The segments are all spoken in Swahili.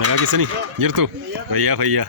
लगा किसे नहीं गिर तू भैया भैया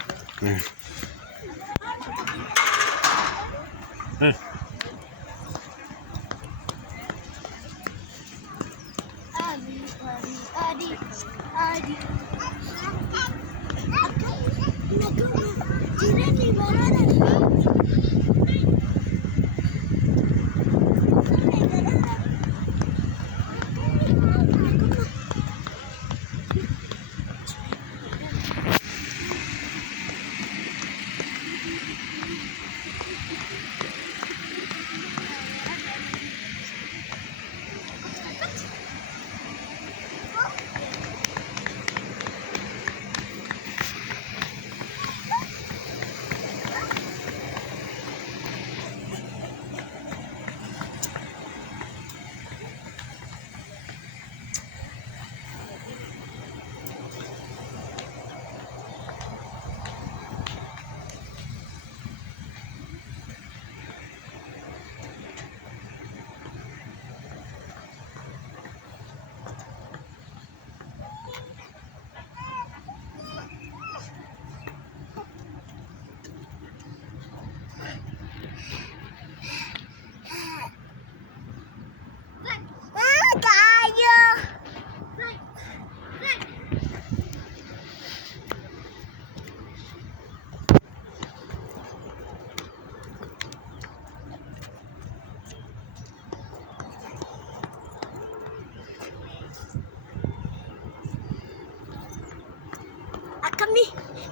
Akami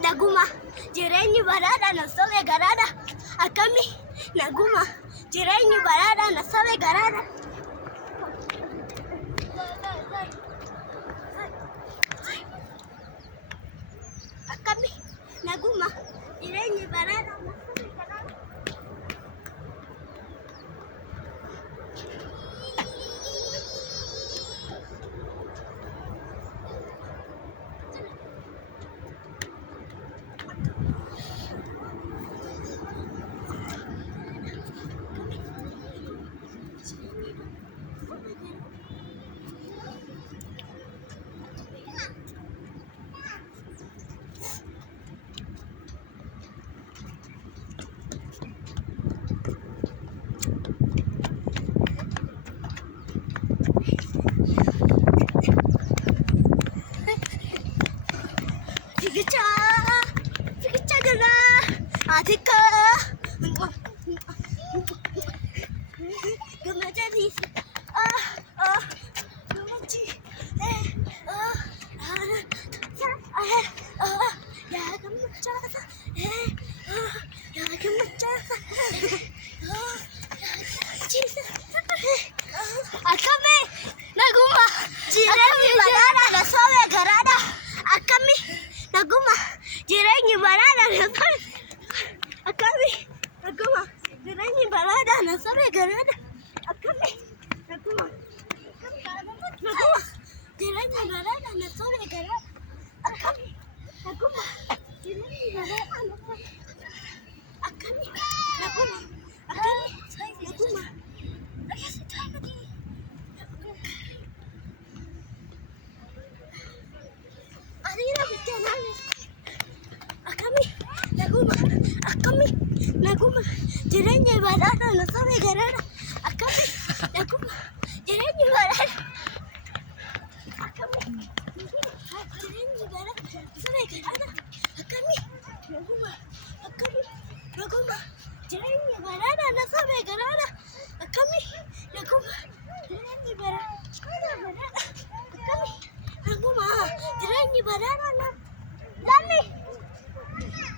naguma jireenyi baraadha na sobe garaadha. Akami naguma jireenyi baraadha na sobe garaadha. Akami naguma jireenyi baraadha na sobe garaadha. Fikicha gana atika gana jadi gamachi ya gamachasa ya gamachasa Akami naguma jireenyi baraadha na sobe garaadha. Akami naguma jireenyi baraadha na sobe. Akami naguma jireenyi baraadha na sobe garaadha. Akami naguma jireenyi baraadha na sobe garaadha. Akami naguma jireenyi baraadha na sobe. Akami naguma Akami naguma jireenyi baraadha na sobe garaadha. Akami naguma jireenyi baraadha. Akami jireenyi baraadha na sobe garaadha. Akami naguma jireenyi baraadha na sobe garaadha. Akami naguma jireenyi baraadha. Akami naguma jireenyi baraadha na